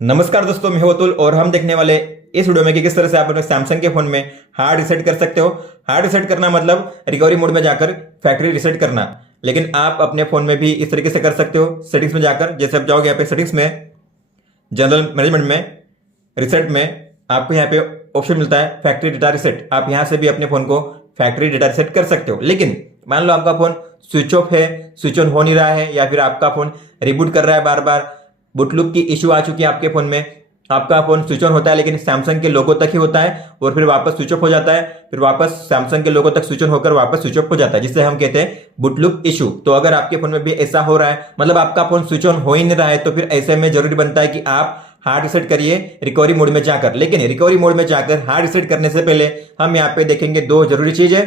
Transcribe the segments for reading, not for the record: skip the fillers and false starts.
नमस्कार दोस्तों, मैं हूं अतुल और हम देखने वाले इस वीडियो में कि किस तरह से आप अपने सैमसंग के फोन में हार्ड रीसेट कर सकते हो। हार्ड रीसेट करना मतलब रिकवरी मोड में जाकर फैक्ट्री रीसेट करना, लेकिन आप अपने फोन में भी इस तरीके से कर सकते हो। सेटिंग्स में जाकर जैसे आप जाओगे यहाँ पे सेटिंग्स में, जनरल मैनेजमेंट में, रिसेट में, आपको यहाँ पे ऑप्शन मिलता है फैक्ट्री डेटा रीसेट। आप यहाँ से भी अपने फोन को फैक्ट्री डेटा रीसेट कर सकते हो। लेकिन मान लो आपका फोन स्विच ऑफ है, स्विच ऑन हो नहीं रहा है, या फिर आपका फोन रिबूट कर रहा है, बार बार बूटलूप की इश्यू आ चुकी है आपके फोन में, आपका फोन स्विच ऑन होता है लेकिन सैमसंग के लोगो तक ही होता है और फिर वापस स्विच ऑफ हो जाता है, फिर वापस सैमसंग के लोगो तक स्विच ऑन होकर वापस स्विच ऑफ हो जाता है, जिसे हम कहते हैं बूटलूप इशू। तो अगर आपके फोन में भी ऐसा हो रहा है, मतलब आपका फोन स्विच ऑन हो ही नहीं रहा है, तो फिर ऐसे में जरूरी बनता है कि आप हार्ड रीसेट करिए रिकवरी मोड में जाकर। लेकिन रिकवरी मोड में जाकर हार्ड रीसेट करने से पहले हम यहाँ पे देखेंगे दो जरूरी चीजें।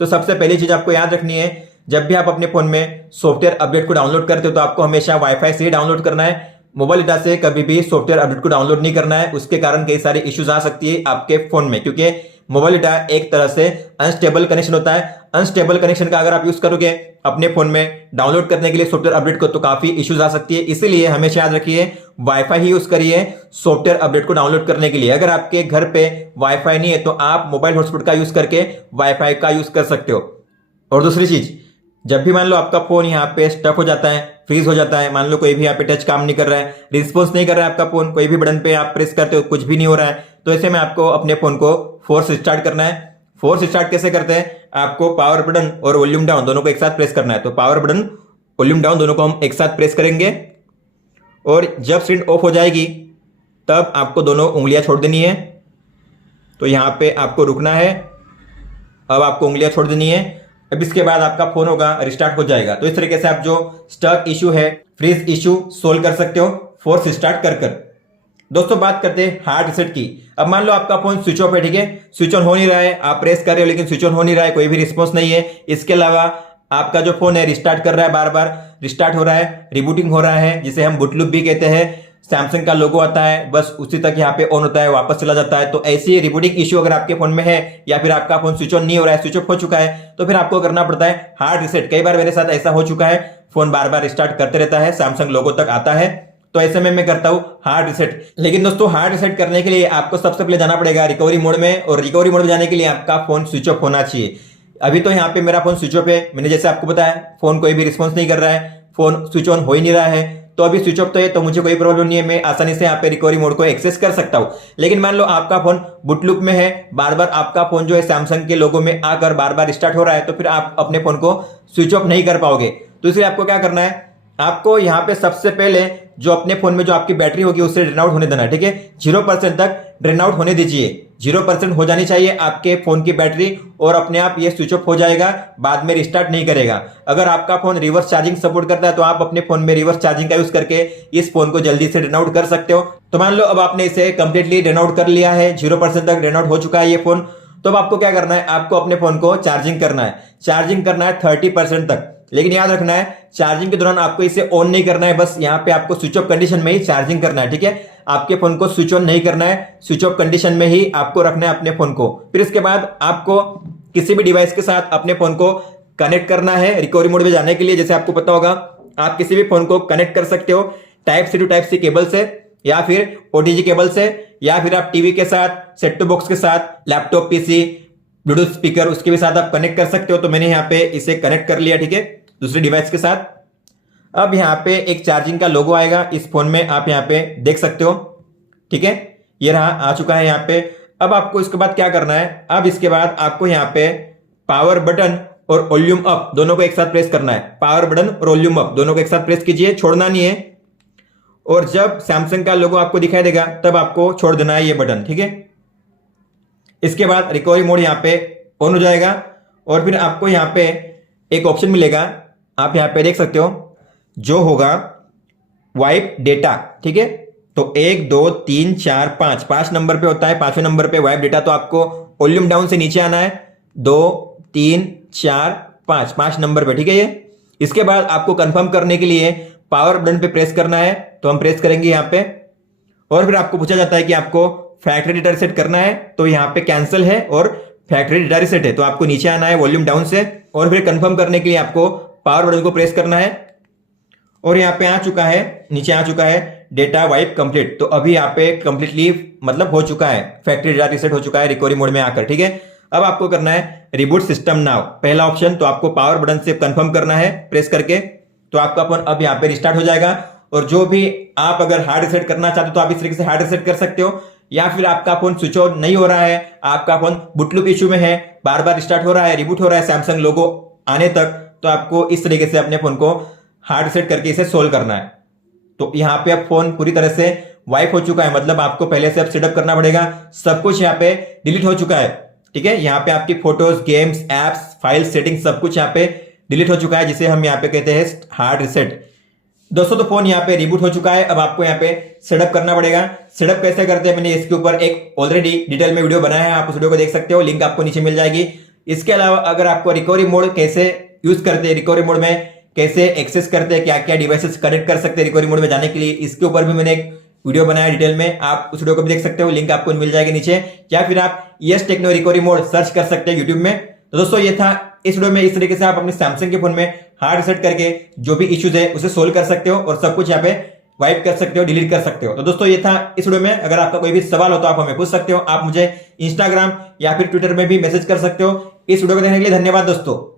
तो सबसे पहली चीज आपको याद रखनी है, जब भी आप अपने फोन में सॉफ्टवेयर अपडेट को डाउनलोड करते हो तो आपको हमेशा वाईफाई से ही डाउनलोड करना है। मोबाइल डेटा से कभी भी सॉफ्टवेयर अपडेट को डाउनलोड नहीं करना है। उसके कारण कई सारे इश्यूज आ सकती है आपके फोन में, क्योंकि मोबाइल डेटा एक तरह से अनस्टेबल कनेक्शन होता है। अनस्टेबल कनेक्शन का अगर आप यूज करोगे अपने फोन में डाउनलोड करने के लिए सॉफ्टवेयर अपडेट को, तो काफी इश्यूज आ सकती है। इसीलिए हमेशा याद रखिए वाईफाई ही यूज करिए सॉफ्टवेयर अपडेट को डाउनलोड करने के लिए। अगर आपके घर पे वाईफाई नहीं है तो आप मोबाइल हॉटस्पॉट का यूज करके वाईफाई का यूज कर सकते हो। और दूसरी चीज, जब भी मान लो आपका फोन यहाँ पे स्टक हो जाता है, फ्रीज हो जाता है, मान लो कोई भी यहाँ पे टच काम नहीं कर रहा है, रिस्पॉन्स नहीं कर रहा है आपका फोन, कोई भी बटन पे आप प्रेस करते हो कुछ भी नहीं हो रहा है, तो ऐसे में आपको अपने फोन को फोर्स स्टार्ट करना है। फोर्स स्टार्ट कैसे करते हैं, आपको पावर बटन और वॉल्यूम डाउन दोनों को एक साथ प्रेस करना है। तो पावर बटन, वॉल्यूम डाउन दोनों को हम एक साथ प्रेस करेंगे और जब स्क्रीन ऑफ हो जाएगी तब आपको दोनों उंगलियां छोड़ देनी है। तो यहाँ पे आपको रुकना है, अब आपको उंगलियां छोड़ देनी है। अब इसके बाद आपका फोन होगा रिस्टार्ट हो जाएगा। तो इस तरीके से आप जो स्टक इशू है, फ्रीज इशू सोल्व कर सकते हो फोर्स स्टार्ट कर। दोस्तों बात करते हैं हार्ड रीसेट की। अब मान लो आपका फोन स्विच ऑफ है, ठीक है, स्विच ऑन हो नहीं रहा है, आप प्रेस कर रहे हो लेकिन स्विच ऑन हो नहीं रहा है, कोई भी रिस्पॉन्स नहीं है। इसके अलावा आपका जो फोन है रिस्टार्ट कर रहा है, बार बार रिस्टार्ट हो रहा है, रिबूटिंग हो रहा है, जिसे हम बूटलूप भी कहते हैं। सैमसंग का लोगो आता है, बस उसी तक यहाँ पे ऑन होता है, वापस चला जाता है। तो ऐसी रिबूटिंग इश्यू अगर आपके फोन में है, या फिर आपका फोन स्विच ऑन नहीं हो रहा है, स्विच ऑफ हो चुका है, तो फिर आपको करना पड़ता है हार्ड रीसेट। कई बार मेरे साथ ऐसा हो चुका है, फोन बार बार रिस्टार्ट करते रहता है, सैमसंग लोगो तक आता है, तो ऐसे में मैं करता हूं हार्ड रीसेट। लेकिन दोस्तों हार्ड रीसेट करने के लिए आपको सबसे पहले जाना पड़ेगा रिकवरी मोड में, और रिकवरी मोड में जाने के लिए आपका फोन स्विच ऑफ होना चाहिए। अभी तो यहाँ पे मेरा फोन स्विच ऑफ है, मैंने जैसे आपको बताया फोन कोई भी रिस्पॉन्स नहीं कर रहा है, फोन स्विच ऑन हो ही नहीं रहा है, तो अभी स्विच ऑफ तो है, तो मुझे कोई प्रॉब्लम नहीं है, मैं आसानी से यहाँ पे रिकवरी मोड को एक्सेस कर सकता हूं। लेकिन मान लो आपका फोन बूटलूप में है, बार बार आपका फोन जो है सैमसंग के लोगो में आकर बार बार स्टार्ट हो रहा है, तो फिर आप अपने फोन को स्विच ऑफ नहीं कर पाओगे। तो इसलिए आपको क्या करना है, आपको यहाँ पे सबसे पहले जो अपने फोन में जो आपकी बैटरी होगी उससे ड्रेन आउट होने देना है, ठीक है। 0% तक ड्रेन आउट होने दीजिए, 0% हो जानी चाहिए आपके फोन की बैटरी, और अपने आप ये स्विच ऑफ हो जाएगा, बाद में रिस्टार्ट नहीं करेगा। अगर आपका फोन रिवर्स चार्जिंग सपोर्ट करता है तो आप अपने फोन में रिवर्स चार्जिंग का यूज करके इस फोन को जल्दी से ड्रेन आउट कर सकते हो। तो मान लो अब आपने इसे कंप्लीटली ड्रेन आउट कर लिया है, 0% तक ड्रेन आउट हो चुका है ये फोन, तो अब आपको क्या करना है, आपको अपने फोन को चार्जिंग करना है। चार्जिंग करना है 30% तक, लेकिन याद रखना है चार्जिंग के दौरान आपको इसे ऑन नहीं करना है, बस यहाँ पे आपको स्विच ऑफ कंडीशन में ही चार्जिंग करना है, ठीक है। आपके फोन को स्विच ऑन नहीं करना है, स्विच ऑफ कंडीशन में ही आपको रखना है अपने फोन को। फिर इसके बाद आपको किसी भी डिवाइस के साथ अपने फोन को कनेक्ट करना है रिकवरी मोड में जाने के लिए। जैसे आपको पता होगा आप किसी भी फोन को कनेक्ट कर सकते हो type C to type C cable से, या फिर ओटीजी केबल से, या फिर आप टीवी के साथ, सेट टॉप बॉक्स के साथ, लैपटॉप, पीसी, ब्लूटूथ स्पीकर, उसके भी साथ आप कनेक्ट कर सकते हो। तो मैंने यहाँ पे इसे कनेक्ट कर लिया, ठीक है, दूसरे डिवाइस के साथ। अब यहाँ पे एक चार्जिंग का लोगो आएगा इस फोन में, आप यहाँ पे देख सकते हो, ठीक है, ये रहा, आ चुका है यहाँ पे। अब आपको इसके बाद क्या करना है, अब इसके बाद आपको यहाँ पे पावर बटन और वॉल्यूम अप दोनों को एक साथ प्रेस करना है। पावर बटन और वॉल्यूम अप दोनों को एक साथ प्रेस कीजिए, छोड़ना नहीं है। और जब सैमसंग का लोगो आपको दिखाई देगा तब आपको छोड़ देना है ये बटन, ठीक है। इसके बाद रिकवरी मोड यहाँ पे ऑन हो जाएगा, और फिर आपको यहाँ पे एक ऑप्शन मिलेगा, आप यहाँ पे देख सकते हो, जो होगा वाइप डेटा, ठीक है। तो 1 2 3 4 5 नंबर पे होता है, 5वें नंबर पे वाइप डेटा। तो आपको वॉल्यूम डाउन से नीचे आना है, 2 3 4 5 नंबर पे, ठीक है ये। इसके बाद आपको कंफर्म करने के लिए पावर बटन पे प्रेस करना है, तो हम प्रेस करेंगे यहाँ पे, और फिर आपको पूछा जाता है कि आपको फैक्ट्री डेटा रीसेट करना है, तो यहाँ पे कैंसिल है और फैक्ट्री डेटा रीसेट है, तो आपको नीचे आना है वॉल्यूम डाउन से, और फिर कंफर्म करने के लिए आपको पावर बटन को प्रेस करना है। और यहाँ पे आ चुका है, नीचे आ चुका है डेटा वाइप कंप्लीट। तो अभी यहाँ पे कंप्लीटली मतलब हो चुका है, फैक्ट्री डेटा रीसेट हो चुका है रिकवरी मोड में आकर। ठीक है, अब आपको करना है रिबूट सिस्टम नाउ, पहला ऑप्शन। तो आपको पावर बटन से कंफर्म करना है प्रेस करके, तो आपका फोन अब यहाँ पे रिस्टार्ट हो जाएगा। और जो भी आप अगर हार्ड रिसेट करना चाहते हो तो आप इस तरीके से हार्ड रिसेट कर सकते हो, या फिर आपका फोन स्विच ऑन नहीं हो रहा है, आपका फोन बूटलूप इश्यू में है, बार बार रिस्टार्ट हो रहा है, रिबूट हो रहा है सैमसंग लोगो आने तक, तो आपको इस तरीके से अपने फोन को हार्ड रिसेट करके इसे सोल्व करना है। तो यहाँ पे अब फोन पूरी तरह से वाइप हो चुका है, मतलब आपको पहले से अब सेटअप करना पड़ेगा। सब कुछ यहाँ पे डिलीट हो चुका है। ठीक है, यहाँ पे आपकी photos, games, apps, file, setting सब कुछ यहाँ पे डिलीट हो चुका है, जिसे हम यहाँ पे कहते हैं हार्ड रिसेट। दोस्तों तो फोन यहाँ पे रिबूट हो चुका है, अब आपको यहाँ पे सेटअप करना पड़ेगा। सेटअप कैसे करते हैं मैंने इसके ऊपर एक ऑलरेडी डिटेल में वीडियो बनाया है, आप उस वीडियो को देख सकते हो, लिंक आपको नीचे मिल जाएगी। इसके अलावा अगर आपको रिकवरी मोड कैसे यूज करते हैं, रिकवरी मोड में कैसे एक्सेस करते हैं, क्या क्या डिवाइसेस कनेक्ट कर सकते हैं रिकवरी मोड में जाने के लिए, इसके ऊपर भी मैंने एक वीडियो बनाया डिटेल में, आप उस वीडियो को भी देख सकते हो, लिंक आपको मिल जाएगी नीचे। या फिर आप यस टेक्नो रिकवरी मोड सर्च कर सकते हैं यूट्यूब में। तो दोस्तों ये था इस वीडियो में, इस तरीके से आप अपने सैमसंग के फोन में हार्ड रिसेट करके जो भी इश्यूज है उसे सोल्व कर सकते हो और सब कुछ यहाँ पे वाइप कर सकते हो, डिलीट कर सकते हो। तो दोस्तों ये था इस वीडियो में, अगर आपका कोई भी सवाल हो तो आप हमें पूछ सकते हो, आप मुझे इंस्टाग्राम या फिर ट्विटर में भी मैसेज कर सकते हो। इस वीडियो को देखने के लिए धन्यवाद दोस्तों।